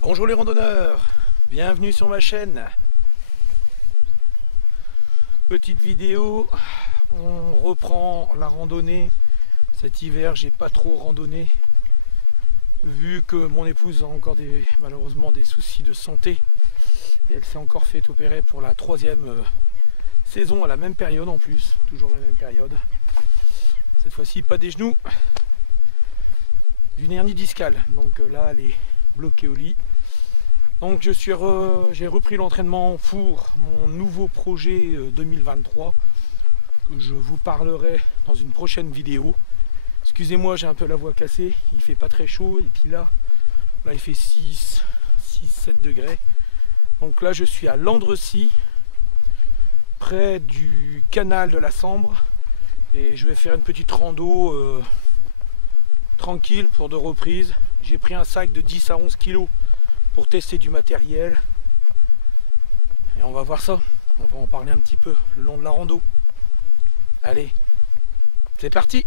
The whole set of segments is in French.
Bonjour les randonneurs, bienvenue sur ma chaîne. Petite vidéo, on reprend la randonnée. Cet hiver j'ai pas trop randonné vu que mon épouse a encore malheureusement des soucis de santé et elle s'est encore fait opérer pour la troisième saison à la même période en plus, toujours la même période. Cette fois-ci pas des genoux, d'une hernie discale, donc là elle est bloquée au lit. Donc j'ai repris l'entraînement pour mon nouveau projet 2023 que je vous parlerai dans une prochaine vidéo. Excusez-moi, j'ai un peu la voix cassée, il fait pas très chaud et puis là il fait 6-7 degrés. Donc là je suis à Landrecies, près du canal de la Sambre, et je vais faire une petite rando tranquille pour 2 reprises. J'ai pris un sac de 10 à 11 kg pour tester du matériel et on va voir ça, on va en parler un petit peu le long de la rando. Allez, c'est parti.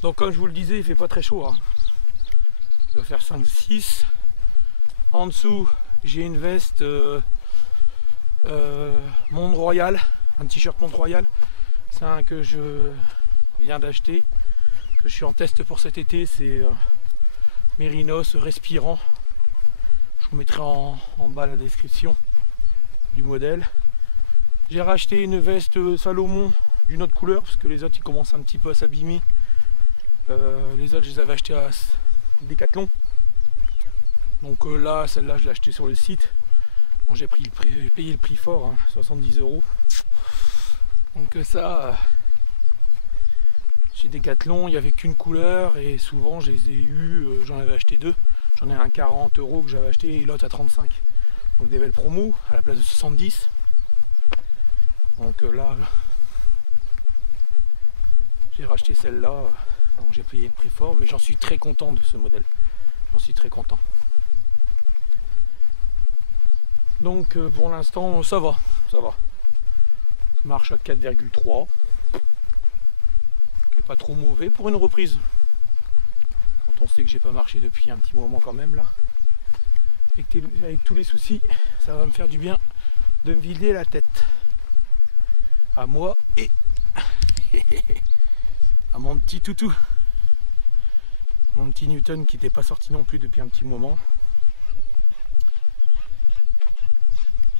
Donc comme je vous le disais, il fait pas très chaud, hein. Il doit faire 5-6. En dessous, j'ai une veste Mont-Royal, un t-shirt Mont-Royal. C'est un que je viens d'acheter, que je suis en test pour cet été. C'est Mérinos respirant. Je vous mettrai en bas la description du modèle. J'ai racheté une veste Salomon d'une autre couleur parce que les autres ils commencent un petit peu à s'abîmer. Les autres je les avais achetés à Decathlon. Donc là, celle-là je l'ai achetée sur le site. Bon, j'ai payé le prix fort, hein, 70 €. Donc ça, chez Decathlon, il n'y avait qu'une couleur et souvent je les ai eu, j'en avais acheté 2. J'en ai un 40 € que j'avais acheté et l'autre à 35. Donc des belles promos à la place de 70. Donc là, j'ai racheté celle-là. Donc j'ai payé le prix fort, mais j'en suis très content de ce modèle. J'en suis très content. Donc pour l'instant, ça va, ça va. Je marche à 4,3. Qui est pas trop mauvais pour une reprise. Quand on sait que j'ai pas marché depuis un petit moment quand même là. Avec tous les soucis, ça va me faire du bien de me vider la tête. À moi et à mon petit toutou. Mon petit Newton qui n'était pas sorti non plus depuis un petit moment.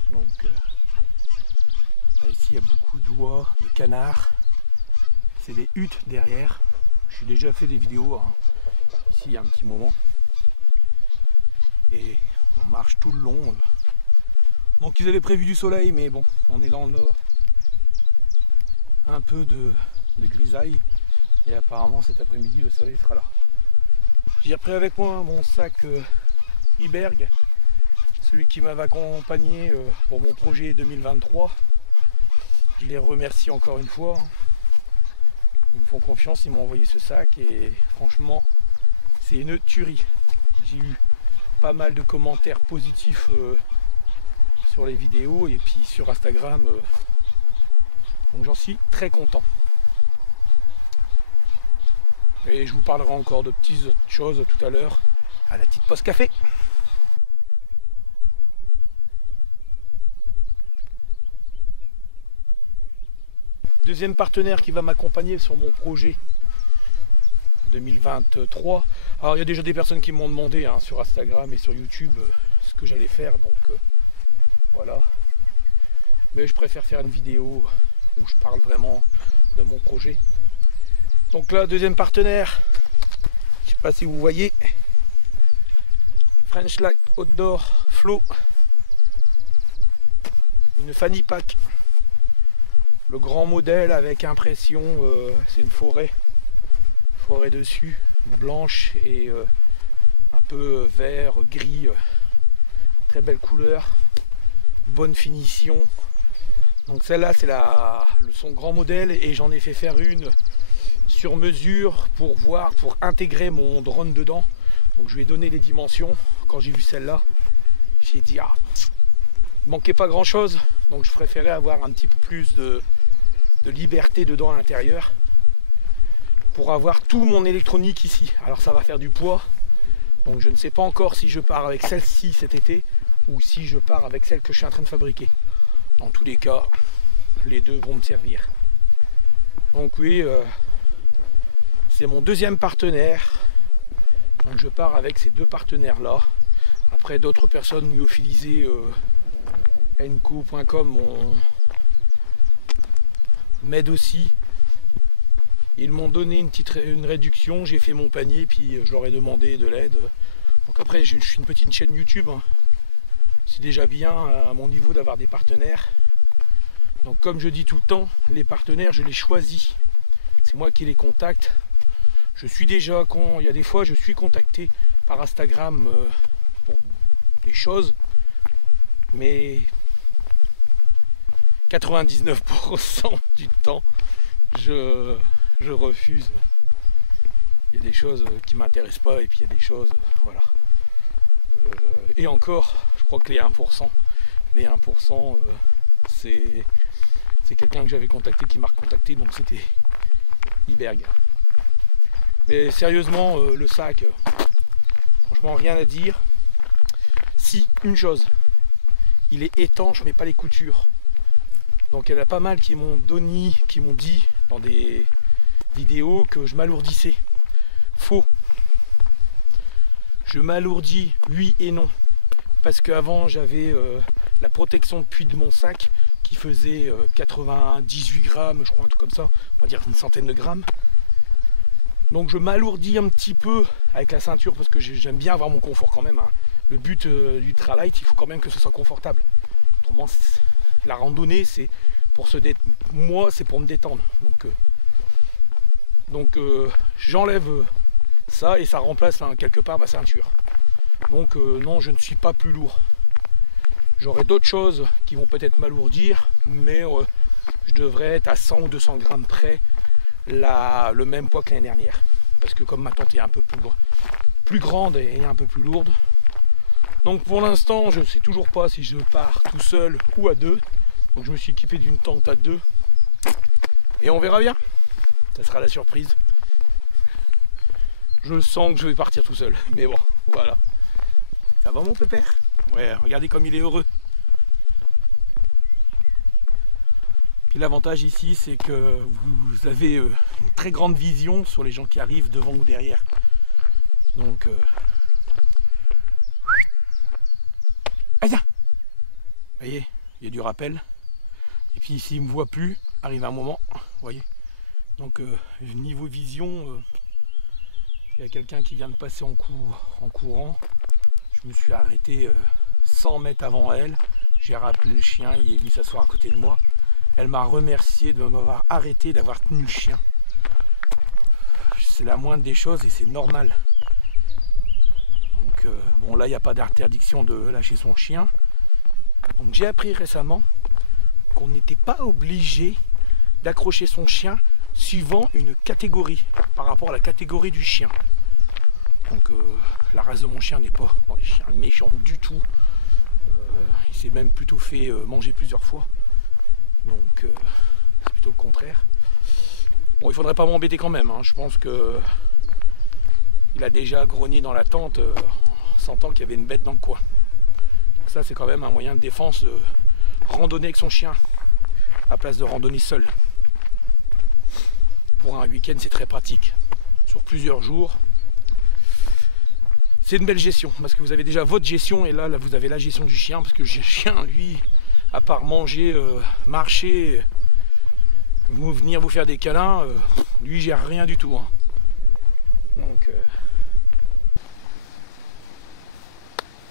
Donc ici il y a beaucoup d'oies, de canards. C'est des huttes derrière. J'ai déjà fait des vidéos hein, ici il y a un petit moment. Et on marche tout le long. Donc ils avaient prévu du soleil, mais bon, on est dans le nord. Un peu de grisaille. Et apparemment cet après-midi le soleil sera là. J'ai pris avec moi mon sac Iberg, celui qui m'avait accompagné pour mon projet 2023. Je les remercie encore une fois. Ils me font confiance, ils m'ont envoyé ce sac et franchement c'est une tuerie. J'ai eu pas mal de commentaires positifs sur les vidéos et puis sur Instagram. Donc j'en suis très content. Et je vous parlerai encore de petites choses tout à l'heure à la petite pause café. Deuxième partenaire qui va m'accompagner sur mon projet 2023. Alors il y a déjà des personnes qui m'ont demandé hein, sur Instagram et sur YouTube ce que j'allais faire. Donc voilà. Mais je préfère faire une vidéo où je parle vraiment de mon projet. Donc là, deuxième partenaire, je sais pas si vous voyez, French Light Outdoor Flow, une une fanny pack. Le grand modèle avec impression, c'est une forêt dessus, blanche et un peu vert, gris, très belle couleur, bonne finition. Donc celle-là c'est son grand modèle et j'en ai fait faire une sur mesure pour intégrer mon drone dedans. Donc je lui ai donné les dimensions. Quand j'ai vu celle-là, j'ai dit ah, il manquait pas grand chose, donc je préférais avoir un petit peu plus de liberté dedans à l'intérieur pour avoir tout mon électronique ici. Alors ça va faire du poids, donc je ne sais pas encore si je pars avec celle-ci cet été ou si je pars avec celle que je suis en train de fabriquer. Dans tous les cas, les deux vont me servir. Donc oui, c'est mon deuxième partenaire. Donc je pars avec ces deux partenaires là. Après d'autres personnes lyophilisées, enco.com m'aident aussi. Ils m'ont donné une réduction, j'ai fait mon panier, puis je leur ai demandé de l'aide. Donc après, je suis une petite chaîne YouTube. Hein. C'est déjà bien à mon niveau d'avoir des partenaires. Donc comme je dis tout le temps, les partenaires, je les choisis. C'est moi qui les contacte. Il y a des fois, je suis contacté par Instagram pour des choses, mais 99% du temps, je refuse. Il y a des choses qui ne m'intéressent pas et puis il y a des choses, voilà. Et encore, je crois que les 1%, c'est quelqu'un que j'avais contacté qui m'a recontacté, donc c'était Iberg. Mais sérieusement, le sac, franchement rien à dire. Si, une chose, il est étanche mais pas les coutures. Donc il y en a pas mal qui m'ont dit dans des vidéos que je m'alourdissais. Faux. Je m'alourdis, oui et non. Parce qu'avant j'avais la protection de puits de mon sac qui faisait 98 grammes, je crois, un truc comme ça, on va dire une centaine de grammes. Donc je m'alourdis un petit peu avec la ceinture parce que j'aime bien avoir mon confort quand même. Hein. Le but du ultralight, il faut quand même que ce soit confortable. Autrement, la randonnée, c'est pour moi, c'est pour me détendre. Donc j'enlève ça et ça remplace quelque part ma ceinture. Donc non, je ne suis pas plus lourd. J'aurai d'autres choses qui vont peut-être m'alourdir, mais je devrais être à 100 ou 200 grammes près le même poids que l'année dernière. Parce que comme ma tente est un peu plus grande et un peu plus lourde. Donc pour l'instant, je ne sais toujours pas si je pars tout seul ou à deux. Donc je me suis équipé d'une tente à deux. Et on verra bien. Ça sera la surprise. Je sens que je vais partir tout seul. Mais bon, voilà. Ça va mon pépère? Ouais, regardez comme il est heureux. Puis l'avantage ici, c'est que vous avez une très grande vision sur les gens qui arrivent devant ou derrière. Donc... Aïe! Vous voyez, il y a du rappel. Et puis s'il ne me voit plus, arrive un moment, vous voyez. Donc niveau vision, il y a quelqu'un qui vient de passer en courant. Je me suis arrêté 100 mètres avant elle. J'ai rappelé le chien, il est venu s'asseoir à côté de moi. Elle m'a remercié de m'avoir arrêté, d'avoir tenu le chien. C'est la moindre des choses et c'est normal. Donc bon, là il n'y a pas d'interdiction de lâcher son chien. Donc j'ai appris récemment qu'on n'était pas obligé d'accrocher son chien suivant une catégorie, par rapport à la catégorie du chien. Donc la race de mon chien n'est pas dans les chiens méchants du tout. Il s'est même plutôt fait manger plusieurs fois. Donc c'est plutôt le contraire. Bon, il faudrait pas m'embêter quand même. Hein. Je pense que il a déjà grogné dans la tente en sentant qu'il y avait une bête dans le coin. Donc ça c'est quand même un moyen de défense, randonner avec son chien à place de randonner seul. Pour un week-end c'est très pratique. Sur plusieurs jours. C'est une belle gestion parce que vous avez déjà votre gestion et là vous avez la gestion du chien parce que le chien lui, à part manger, marcher, venir vous faire des câlins, lui il gère rien du tout. Hein. Donc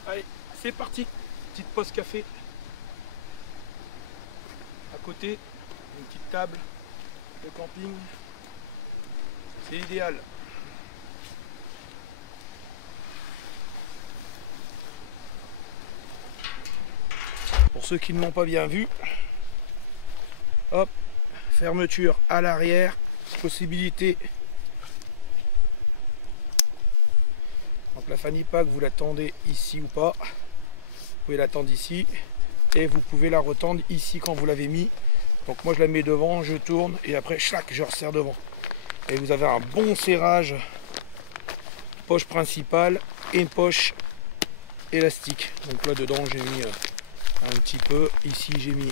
allez, c'est parti, petite pause café. côté, une petite table de camping, c'est idéal. Pour ceux qui ne l'ont pas bien vu, hop, fermeture à l'arrière, possibilité. Donc la fanny pack, vous l'attendez ici ou pas, vous pouvez l'attendre ici et vous pouvez la retendre ici quand vous l'avez mis. Donc moi je la mets devant, je tourne et après chac, je resserre devant. Et vous avez un bon serrage, poche principale et une poche élastique. Donc là dedans j'ai mis un petit peu, ici j'ai mis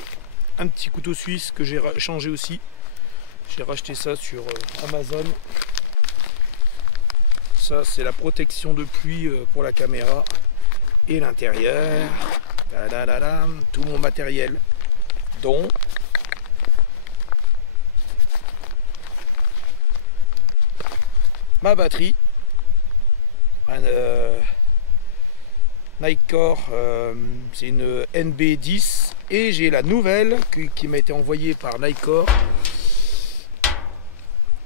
un petit couteau suisse que j'ai changé aussi. J'ai racheté ça sur Amazon. Ça c'est la protection de pluie pour la caméra. Et l'intérieur, tout mon matériel, dont ma batterie, Nikkor, c'est une NB10 et j'ai la nouvelle qui m'a été envoyée par Nikkor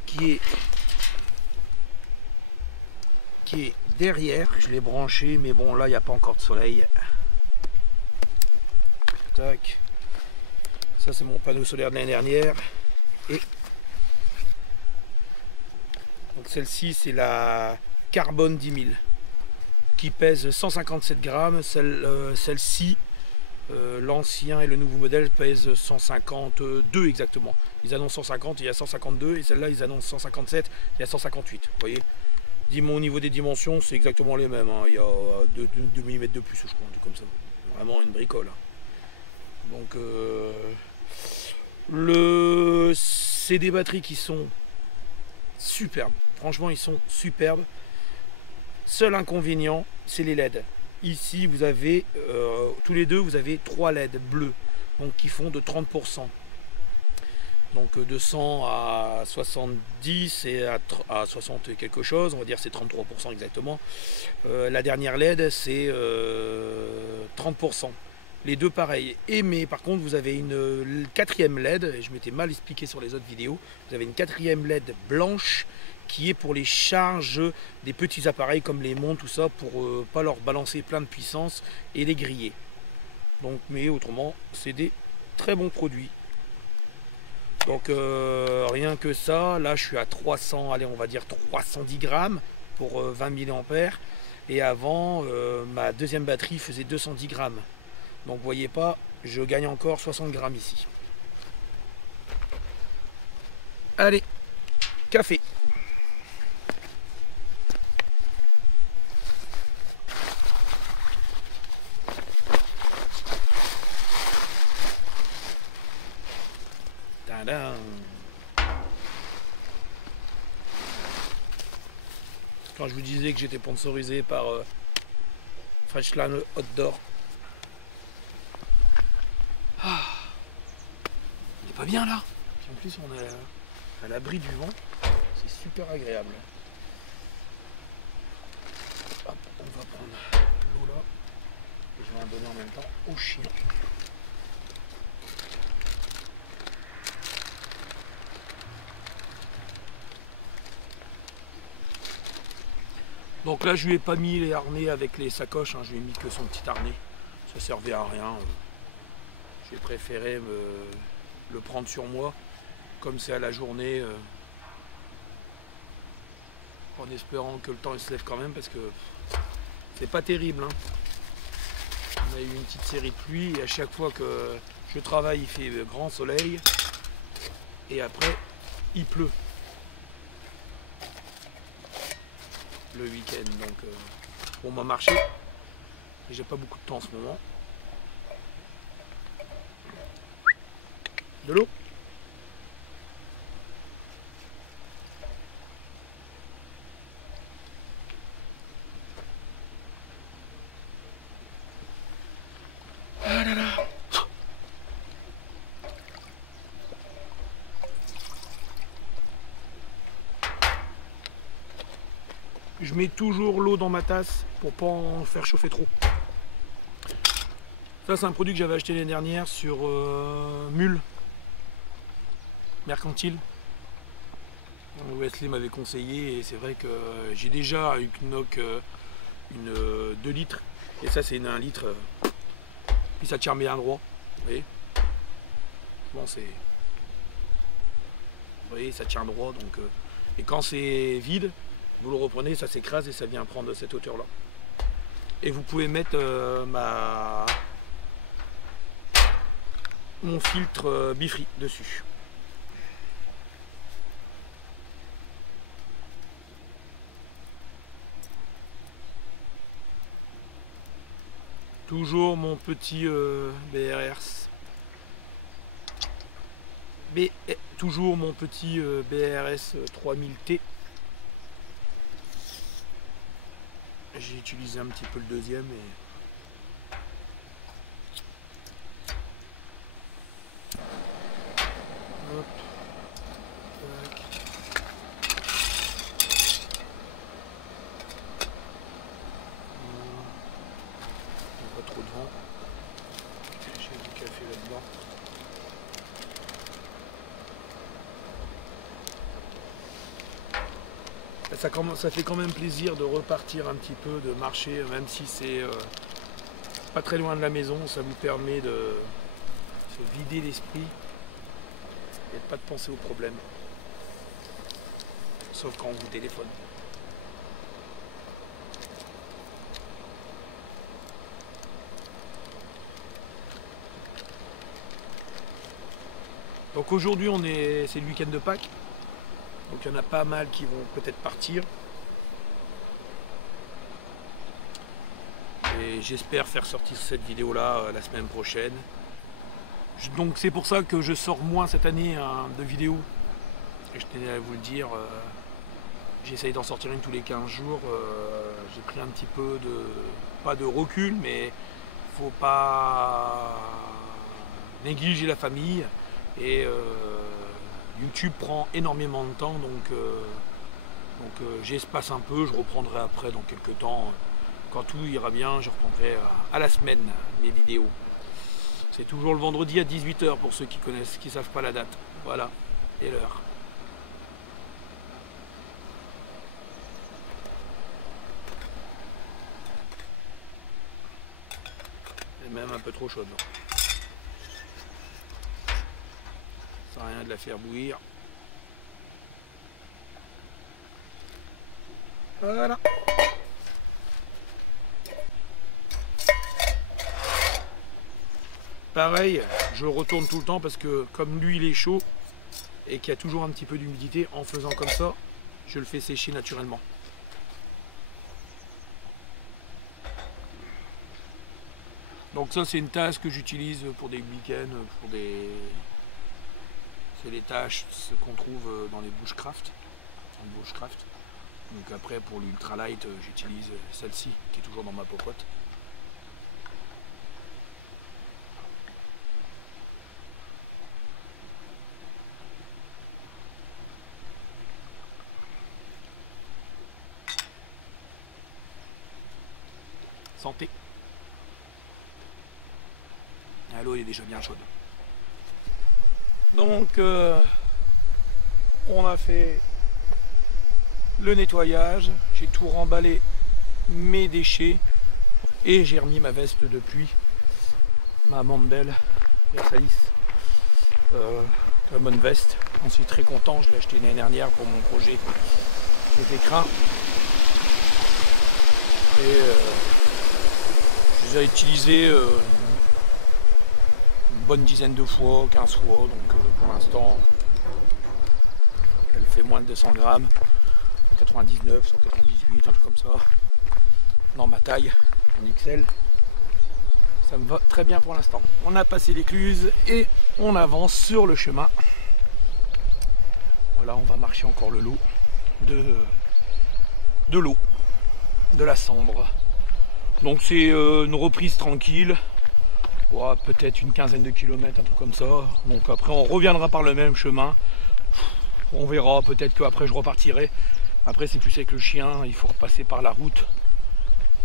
qui est derrière. Je l'ai branché mais bon là il n'y a pas encore de soleil. Tac. Ça c'est mon panneau solaire de l'année dernière. Et donc celle-ci c'est la Carbone 10 000 qui pèse 157 grammes. Celle-ci, l'ancien et le nouveau modèle pèsent 152 exactement. Ils annoncent 150, il y a 152 et celle-là ils annoncent 157, il y a 158. Vous voyez, au niveau des dimensions c'est exactement les mêmes, hein. Il y a 2 mm de plus je crois, un truc comme ça. Vraiment une bricole. Donc c'est des batteries qui sont superbes. Franchement ils sont superbes. Seul inconvénient, c'est les LED. Ici, vous avez, tous les deux, vous avez 3 LED bleus, donc qui font de 30%. Donc de 100 à 70 et à 60 et quelque chose, on va dire c'est 33% exactement. La dernière LED, c'est 30%. Les deux pareils. Mais par contre, vous avez une quatrième LED, et je m'étais mal expliqué sur les autres vidéos, vous avez une quatrième LED blanche, qui est pour les charges des petits appareils comme les montres, tout ça, pour pas leur balancer plein de puissance et les griller. Donc, mais autrement, c'est des très bons produits. Donc rien que ça, là je suis à 300, allez on va dire 310 grammes pour 20 mAh. Et avant, ma deuxième batterie faisait 210 grammes. Donc vous voyez pas, je gagne encore 60 grammes ici. Allez, café. Quand je vous disais que j'étais sponsorisé par Freshland Outdoor. Ah, on est pas bien là. En plus on est à l'abri du vent. C'est super agréable. Hop, on va prendre l'eau là. Et je vais en donner en même temps au chien. Donc là je lui ai pas mis les harnais avec les sacoches, hein. Je lui ai mis que son petit harnais, ça servait à rien. J'ai préféré le prendre sur moi, comme c'est à la journée, en espérant que le temps il se lève quand même, parce que c'est pas terrible, hein. On a eu une petite série de pluie et à chaque fois que je travaille il fait grand soleil et après il pleut. Le week-end, donc on m'a marché et j'ai pas beaucoup de temps en ce moment. De l'eau. Ah là là. Je mets toujours l'eau dans ma tasse pour pas en faire chauffer trop. Ça c'est un produit que j'avais acheté l'année dernière sur Mule. mercantile. Wesley m'avait conseillé et c'est vrai que j'ai déjà une Knock, une 2 litres et ça c'est une 1 litre. Puis ça tient bien droit. Vous voyez, bon, vous voyez, ça tient droit. Donc, et quand c'est vide, vous le reprenez, ça s'écrase et ça vient prendre cette hauteur là. Et vous pouvez mettre mon filtre Bifree dessus. Toujours mon petit toujours mon petit BRS 3000T. J'ai utilisé un petit peu le deuxième et hop. Tac. Pas trop de vent. J'ai du café là-dedans. Ça fait quand même plaisir de repartir un petit peu, de marcher, même si c'est pas très loin de la maison. Ça vous permet de se vider l'esprit et de pas de penser aux problèmes. Sauf quand on vous téléphone. Donc aujourd'hui c'est le week-end de Pâques. Donc il y en a pas mal qui vont peut-être partir. Et j'espère faire sortir cette vidéo là la semaine prochaine. Donc c'est pour ça que je sors moins cette année de vidéos. Et je tenais à vous le dire, j'essaye d'en sortir une tous les 15 jours. J'ai pris un petit peu pas de recul, mais il ne faut pas négliger la famille. Et YouTube prend énormément de temps, donc j'espace un peu, je reprendrai après dans quelques temps. Quand tout ira bien, je reprendrai à la semaine mes vidéos. C'est toujours le vendredi à 18 h pour ceux qui connaissent, qui ne savent pas la date. Voilà, et l'heure. Elle est même un peu trop chaude. Ça sert à rien de la faire bouillir. Voilà. Pareil, je le retourne tout le temps parce que comme l'huile est chaud et qu'il y a toujours un petit peu d'humidité, en faisant comme ça, je le fais sécher naturellement. Donc ça c'est une tasse que j'utilise pour des week-ends, pour des... C'est les tâches qu'on trouve dans les bushcraft. Donc après pour l'ultralight j'utilise celle-ci qui est toujours dans ma popote. Santé. L'eau est déjà bien chaude. Donc on a fait le nettoyage, j'ai tout remballé mes déchets et j'ai remis ma veste de pluie, ma Mandel Versailles, la bonne veste. J'en suis très content, je l'ai acheté l'année dernière pour mon projet des écrins. Et je les ai utilisés une bonne dizaine de fois, 15 fois, donc pour l'instant elle fait moins de 200 grammes, 199, 198, un truc comme ça, dans ma taille, en XL. Ça me va très bien pour l'instant. On a passé l'écluse et on avance sur le chemin. Voilà, on va marcher encore le lot de l'eau, de la Sambre. Donc c'est une reprise tranquille, ouais, peut-être une quinzaine de kilomètres, un truc comme ça. Donc après on reviendra par le même chemin. On verra, peut-être qu'après je repartirai. Après c'est plus avec le chien, il faut repasser par la route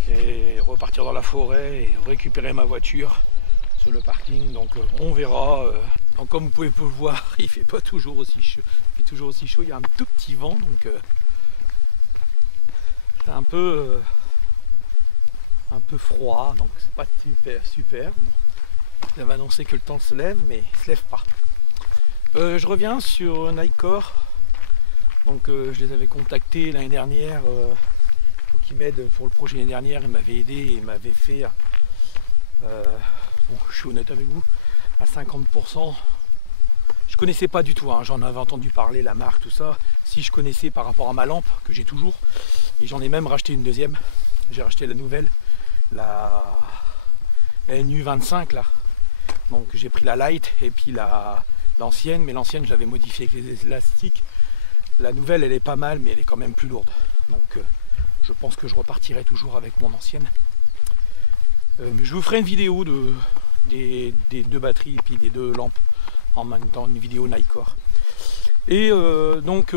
et repartir dans la forêt et récupérer ma voiture sur le parking. Donc on verra Donc comme vous pouvez le voir, il fait pas toujours aussi chaud. Il fait toujours aussi chaud, il y a un tout petit vent, donc c'est un peu froid, donc c'est pas super. Bon, ça va annoncer que le temps se lève, mais il se lève pas. Je reviens sur Nicor. Donc je les avais contactés l'année dernière pour qu'ils m'aident pour le projet l'année dernière. Ils m'avaient aidé et ils m'avaient fait, bon, je suis honnête avec vous, à 50%. Je connaissais pas du tout, hein. J'en avais entendu parler, la marque, tout ça. Si je connaissais par rapport à ma lampe, que j'ai toujours, et j'en ai même racheté une deuxième. J'ai racheté la nouvelle, la NU25 là. Donc j'ai pris la light et puis l'ancienne, mais l'ancienne je l'avais modifiée avec les élastiques. La nouvelle elle est pas mal, mais elle est quand même plus lourde. Donc je pense que je repartirai toujours avec mon ancienne. Je vous ferai une vidéo des deux batteries et puis des deux lampes en même temps, une vidéo Nicor. Et donc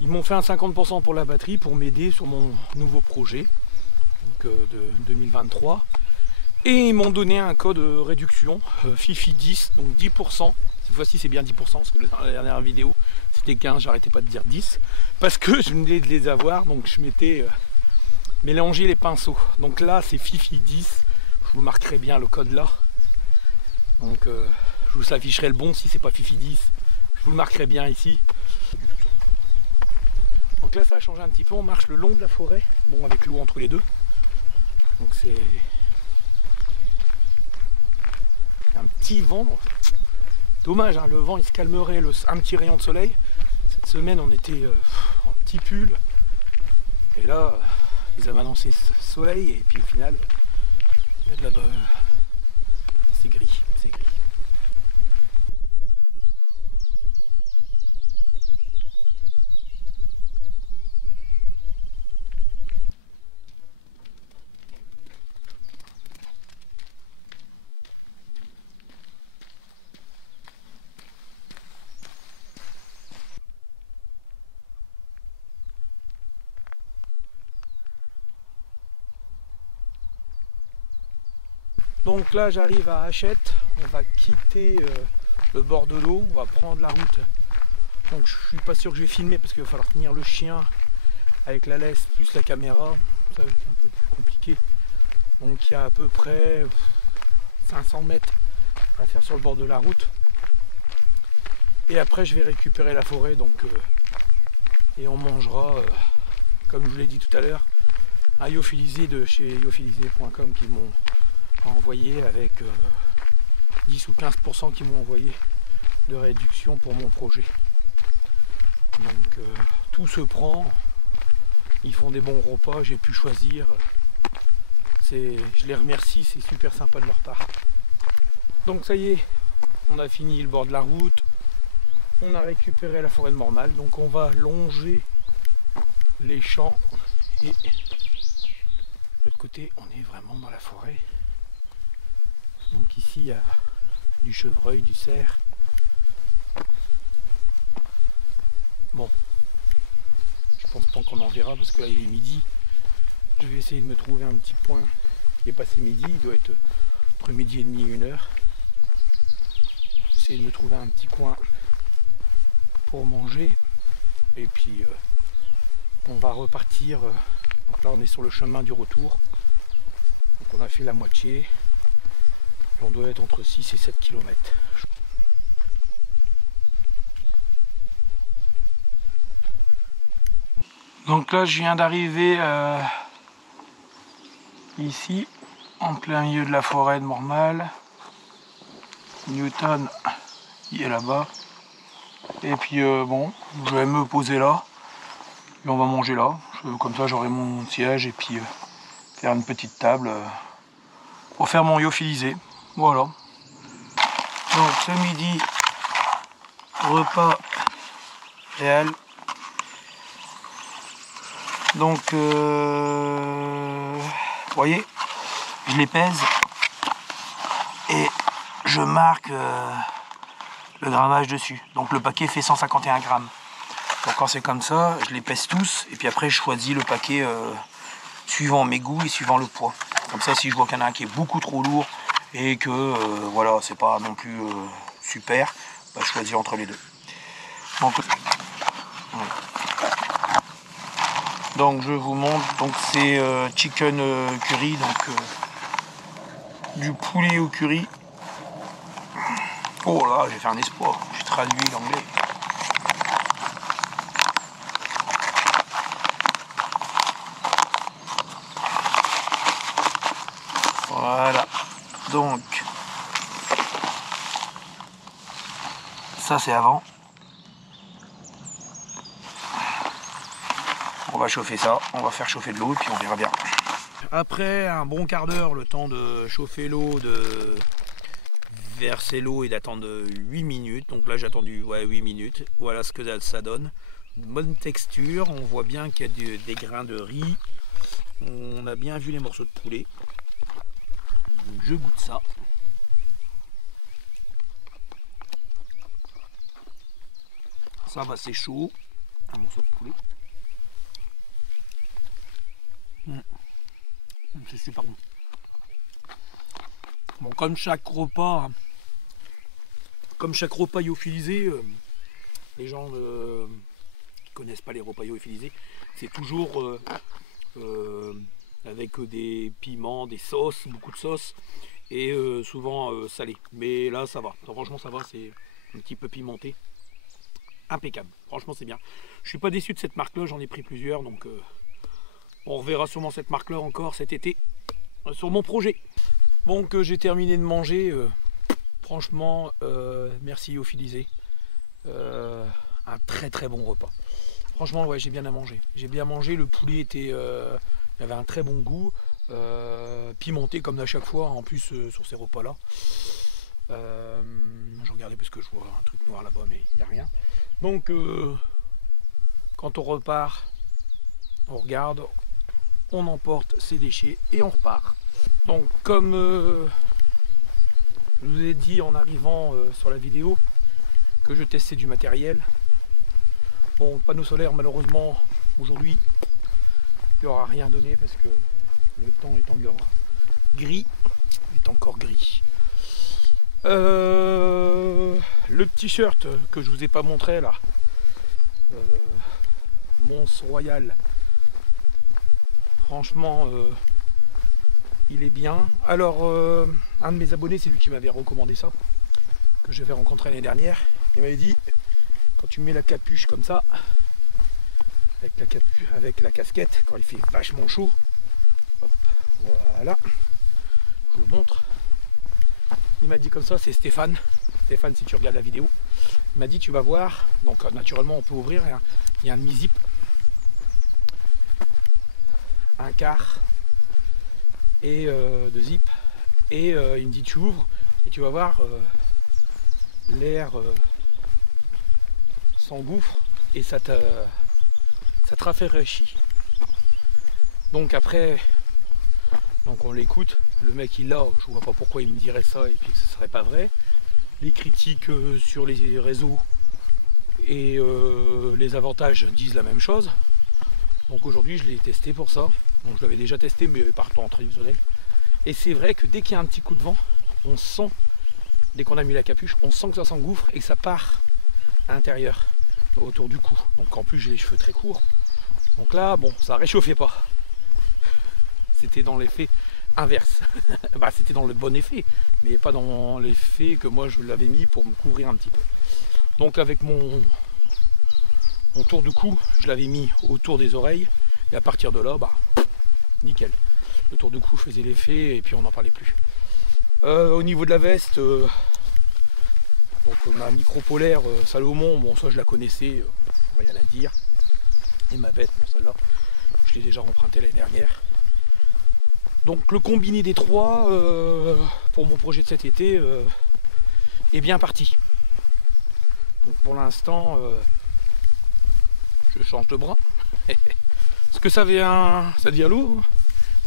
ils m'ont fait un 50% pour la batterie pour m'aider sur mon nouveau projet donc, de 2023. Et ils m'ont donné un code de réduction, FIFI10, donc 10%. Cette fois-ci c'est bien 10%, parce que dans la dernière vidéo c'était 15, j'arrêtais pas de dire 10. Parce que je venais de les avoir, donc je m'étais mélangé les pinceaux. Donc là c'est FIFI10, je vous marquerai bien le code là. Donc je vous afficherai le bon si c'est pas FIFI10, je vous le marquerai bien ici. Donc là ça a changé un petit peu, on marche le long de la forêt, bon avec l'eau entre les deux. Donc c'est un petit vent, dommage hein, le vent il se calmerait, un petit rayon de soleil. Cette semaine on était en petit pull, et là ils avaient annoncé soleil et puis au final il y a de la... c'est gris, c'est gris. Donc là j'arrive à Hachette, on va quitter le bord de l'eau, on va prendre la route. Donc je suis pas sûr que je vais filmer parce qu'il va falloir tenir le chien avec la laisse plus la caméra, ça va être un peu plus compliqué. Donc il y a à peu près 500 mètres à faire sur le bord de la route. Et après je vais récupérer la forêt, donc et on mangera, comme je vous l'ai dit tout à l'heure, un lyophilisé de chez lyophilisé.com qui m'ont envoyé avec 10 ou 15% qui m'ont envoyé de réduction pour mon projet. Donc tout se prend, ils font des bons repas, j'ai pu choisir, je les remercie, c'est super sympa de leur part. Donc ça y est, on a fini le bord de la route, on a récupéré la forêt de Mormal, donc on va longer les champs et de l'autre côté on est vraiment dans la forêt. Donc ici il y a du chevreuil, du cerf. Bon, je pense pas qu'on en verra parce que là il est midi. Je vais essayer de me trouver un petit point. Il est passé midi, il doit être entre midi et demi et 1h. Essayer de me trouver un petit coin pour manger. Et puis on va repartir. Donc là on est sur le chemin du retour. Donc on a fait la moitié. On doit être entre 6 et 7 km. Donc là je viens d'arriver ici, en plein milieu de la forêt de Mormal. Newton, il est là-bas. Et puis bon, je vais me poser là. Et on va manger là. Comme ça j'aurai mon siège et puis faire une petite table pour faire mon lyophilisé. Voilà. Donc ce midi, repas réel. Donc vous voyez, je les pèse et je marque le grammage dessus. Donc le paquet fait 151 grammes. Donc quand c'est comme ça, je les pèse tous et puis après je choisis le paquet suivant mes goûts et suivant le poids. Comme ça, si je vois qu'il y en a un qui est beaucoup trop lourd, et que voilà, c'est pas non plus super, bah, je choisis entre les deux. Donc, voilà. Donc je vous montre, donc c'est chicken curry, donc du poulet au curry. Oh là, j'ai fait un espoir, j'ai traduit l'anglais. Voilà, donc ça c'est avant. On va chauffer ça, on va faire chauffer de l'eau et puis on verra bien. Après un bon quart d'heure, le temps de chauffer l'eau, de verser l'eau et d'attendre 8 minutes. Donc là j'ai attendu 8 minutes. Voilà ce que ça donne. Une bonne texture, on voit bien qu'il y a des grains de riz. On a bien vu les morceaux de poulet. Je goûte ça. Ça va, c'est chaud. Un morceau de poulet. C'est super bon. Bon, comme chaque repas lyophilisé, les gens qui connaissent pas les repas lyophilisés, c'est toujours avec des piments, des sauces, beaucoup de sauces et souvent salé. Mais là ça va, franchement ça va, c'est un petit peu pimenté. Impeccable, franchement c'est bien. Je suis pas déçu de cette marque là, j'en ai pris plusieurs, donc on reverra sûrement cette marque là encore cet été sur mon projet. Bon, que j'ai terminé de manger, franchement merci lyophilisé, un très bon repas. Franchement ouais, j'ai bien à manger, le poulet était il avait un très bon goût, pimenté comme à chaque fois en plus sur ces repas là. Je regardais parce que je vois un truc noir là-bas mais il n'y a rien. Donc quand on repart, on regarde, on emporte ses déchets et on repart. Donc comme je vous ai dit en arrivant sur la vidéo que je testais du matériel. Bon, panneau solaire malheureusement aujourd'hui il n'y aura rien donné parce que le temps est encore gris. Le t-shirt que je vous ai pas montré là, Mons Royal, franchement il est bien. Alors un de mes abonnés, c'est lui qui m'avait recommandé ça, que j'avais rencontré l'année dernière. Il m'avait dit quand tu mets la capuche comme ça, avec la casquette, quand il fait vachement chaud, hop, voilà, je vous montre. Il m'a dit comme ça, c'est Stéphane, si tu regardes la vidéo, il m'a dit tu vas voir, donc naturellement on peut ouvrir, il y a un demi-zip, un quart et de zip, et il me dit tu ouvres et tu vas voir l'air s'engouffre et ça te rafraîchit. Donc après, donc on l'écoute, le mec il l'a, je vois pas pourquoi il me dirait ça et puis que ce serait pas vrai. Les critiques sur les réseaux et les avantages disent la même chose. Donc aujourd'hui je l'ai testé pour ça. Donc je l'avais déjà testé mais partant en traditionnel. Et c'est vrai que dès qu'il y a un petit coup de vent, on sent, dès qu'on a mis la capuche, on sent que ça s'engouffre et que ça part à l'intérieur, autour du cou. Donc en plus j'ai les cheveux très courts. Donc là, bon, ça réchauffait pas. C'était dans l'effet inverse. Bah, c'était dans le bon effet, mais pas dans l'effet que moi je l'avais mis pour me couvrir un petit peu. Donc avec mon tour de cou, je l'avais mis autour des oreilles. Et à partir de là, bah, nickel. Le tour de cou faisait l'effet et puis on n'en parlait plus. Au niveau de la veste, donc ma micro polaire Salomon, bon ça je la connaissais, rien à dire. Et ma veste, bon celle-là, je l'ai déjà empruntée l'année dernière. Donc le combiné des trois pour mon projet de cet été est bien parti. Donc pour l'instant, je change de bras. Parce que ça devient lourd.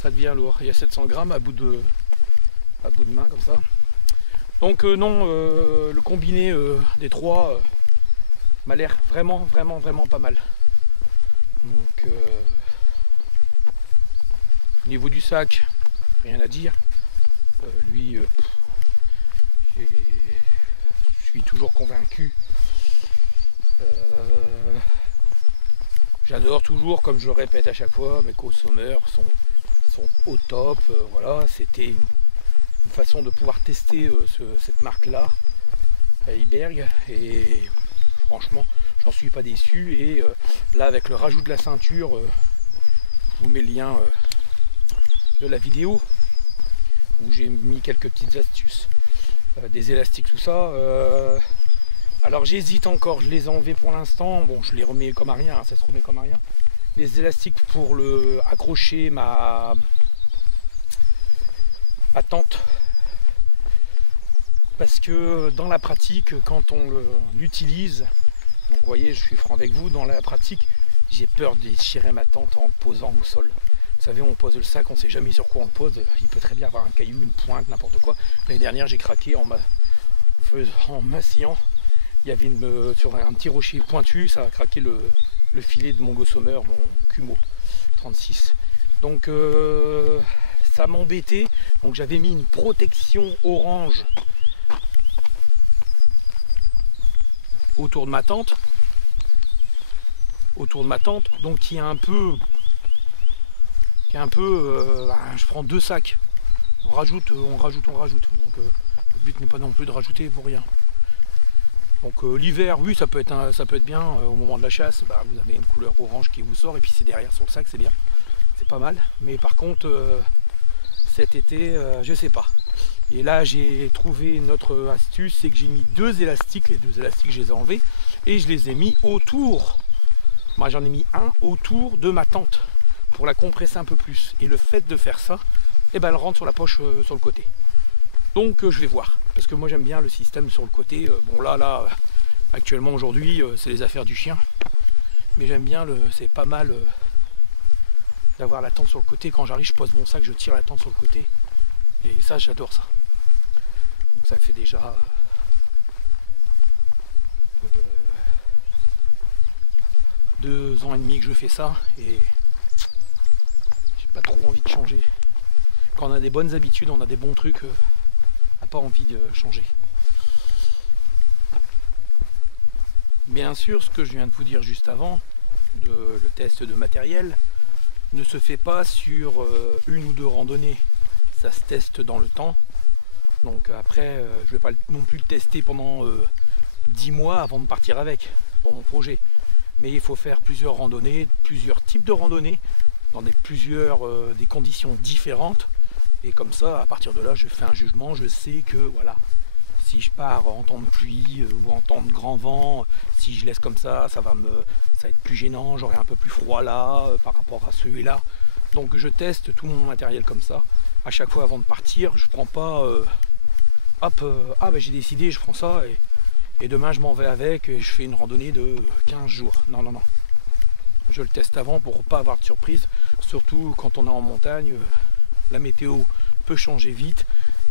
Ça devient lourd. Il y a 700 grammes à bout de main comme ça. Donc non, le combiné des trois m'a l'air vraiment pas mal. Donc au niveau du sac, rien à dire. Lui, je suis toujours convaincu. J'adore toujours, comme je le répète à chaque fois, mes consommeurs sont au top. Voilà, c'était une façon de pouvoir tester cette marque-là, Iberg, et franchement, j'en suis pas déçu. Et là, avec le rajout de la ceinture, je vous mets le lien de la vidéo où j'ai mis quelques petites astuces, des élastiques, tout ça. Alors j'hésite encore, je les ai enlevés pour l'instant. Bon, je les remets comme à rien, hein, ça se remet comme à rien. Les élastiques pour accrocher ma tente. Parce que dans la pratique, quand on l'utilise, donc vous voyez, je suis franc avec vous, dans la pratique, j'ai peur de déchirer ma tente en le posant au sol. Vous savez, on pose le sac, on ne sait jamais sur quoi on le pose. Il peut très bien avoir un caillou, une pointe, n'importe quoi. L'année dernière, j'ai craqué en m'assillant. Il y avait sur un petit rocher pointu, ça a craqué le filet de mon Gossamer, mon Kumo 36. Donc ça m'embêtait. Donc j'avais mis une protection orange autour de ma tente. Donc qui est un peu. Je prends 2 sacs. On rajoute. Donc le but n'est pas non plus de rajouter pour rien. Donc l'hiver, oui, ça peut être bien. Au moment de la chasse, vous avez une couleur orange qui vous sort, et puis c'est derrière sur le sac, c'est bien. C'est pas mal. Mais par contre, cet été, je sais pas. Et là, j'ai trouvé une autre astuce, c'est que j'ai mis 2 élastiques. Les 2 élastiques, je les ai enlevés et je les ai mis autour. Moi, j'en ai mis un autour de ma tente pour la compresser un peu plus. Et le fait de faire ça, elle rentre sur la poche sur le côté. Donc je vais voir, parce que moi j'aime bien le système sur le côté. Bon là, actuellement aujourd'hui, c'est les affaires du chien. Mais j'aime bien, c'est pas mal d'avoir la tente sur le côté. Quand j'arrive, je pose mon sac, je tire la tente sur le côté. Et ça, j'adore ça. Donc ça fait déjà 2 ans et demi que je fais ça. Et j'ai pas trop envie de changer. Quand on a des bonnes habitudes, on a des bons trucs. Pas envie de changer. Bien sûr, ce que je viens de vous dire juste avant, le test de matériel, ne se fait pas sur 1 ou 2 randonnées. Ça se teste dans le temps. Donc après, je ne vais pas non plus le tester pendant 10 mois avant de partir avec pour mon projet. Mais il faut faire plusieurs randonnées, plusieurs types de randonnées, dans des conditions différentes. Et comme ça, à partir de là, je fais un jugement, je sais que voilà, si je pars en temps de pluie ou en temps de grand vent, si je laisse comme ça, ça va être plus gênant, j'aurai un peu plus froid là par rapport à celui-là. Donc je teste tout mon matériel comme ça. À chaque fois avant de partir, je prends pas j'ai décidé, je prends ça et demain je m'en vais avec et je fais une randonnée de 15 jours. Non. Je le teste avant pour pas avoir de surprise, surtout quand on est en montagne. La météo peut changer vite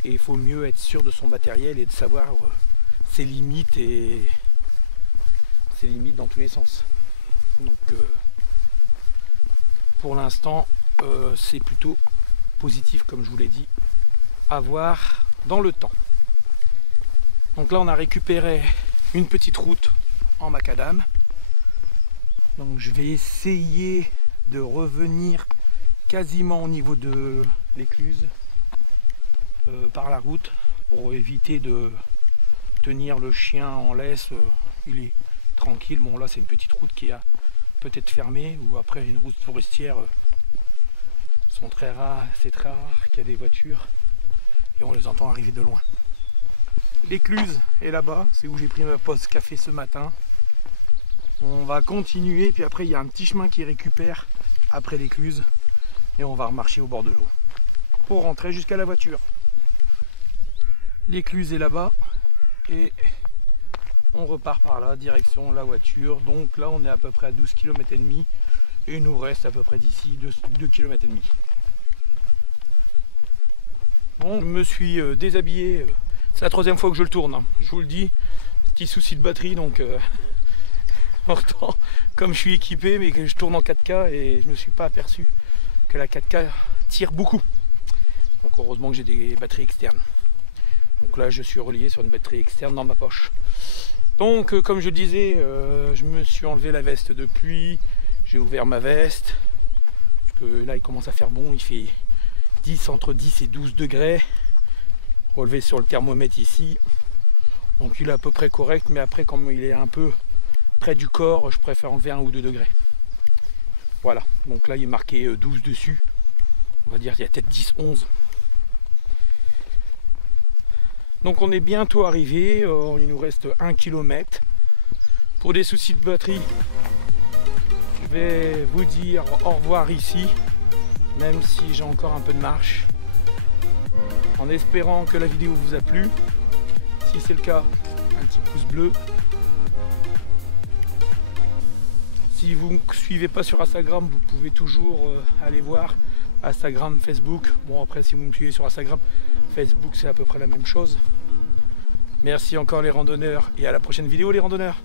et il faut mieux être sûr de son matériel et de savoir ses limites dans tous les sens. Donc pour l'instant c'est plutôt positif, comme je vous l'ai dit, à voir dans le temps. Donc là on a récupéré une petite route en macadam. Donc je vais essayer de revenir quasiment au niveau de l'écluse par la route pour éviter de tenir le chien en laisse. Il est tranquille. Bon là c'est une petite route qui a peut-être fermé, ou après une route forestière sont très rares. C'est très rare qu'il y a des voitures et on les entend arriver de loin. L'écluse est là-bas, c'est où j'ai pris ma pause café ce matin. On va continuer, puis après il y a un petit chemin qui récupère après l'écluse. Et on va remarcher au bord de l'eau pour rentrer jusqu'à la voiture. L'écluse est là-bas et on repart par là, direction la voiture. Donc là on est à peu près à 12 km et demi et il nous reste à peu près d'ici 2 km et demi. Bon, je me suis déshabillé, c'est la 3e fois que je le tourne, hein. Je vous le dis, petit souci de batterie, donc pourtant comme je suis équipé mais que je tourne en 4K et je ne me suis pas aperçu que la 4K tire beaucoup. Donc heureusement que j'ai des batteries externes. Donc là je suis relié sur une batterie externe dans ma poche. Donc comme je disais, je me suis enlevé la veste de pluie, j'ai ouvert ma veste, parce que là il commence à faire bon, il fait entre 10 et 12 degrés, relevé sur le thermomètre ici, donc il est à peu près correct, mais après comme il est un peu près du corps, je préfère enlever 1 ou 2 degrés. Voilà, donc là il est marqué 12 dessus, on va dire qu'il y a peut-être 10, 11. Donc on est bientôt arrivé, il nous reste 1 km. Pour des soucis de batterie, je vais vous dire au revoir ici, même si j'ai encore un peu de marche. En espérant que la vidéo vous a plu. Si c'est le cas, un petit pouce bleu. Si vous ne me suivez pas sur Instagram, vous pouvez toujours aller voir Instagram, Facebook. Bon après si vous me suivez sur Instagram, Facebook c'est à peu près la même chose. Merci encore les randonneurs et à la prochaine vidéo les randonneurs.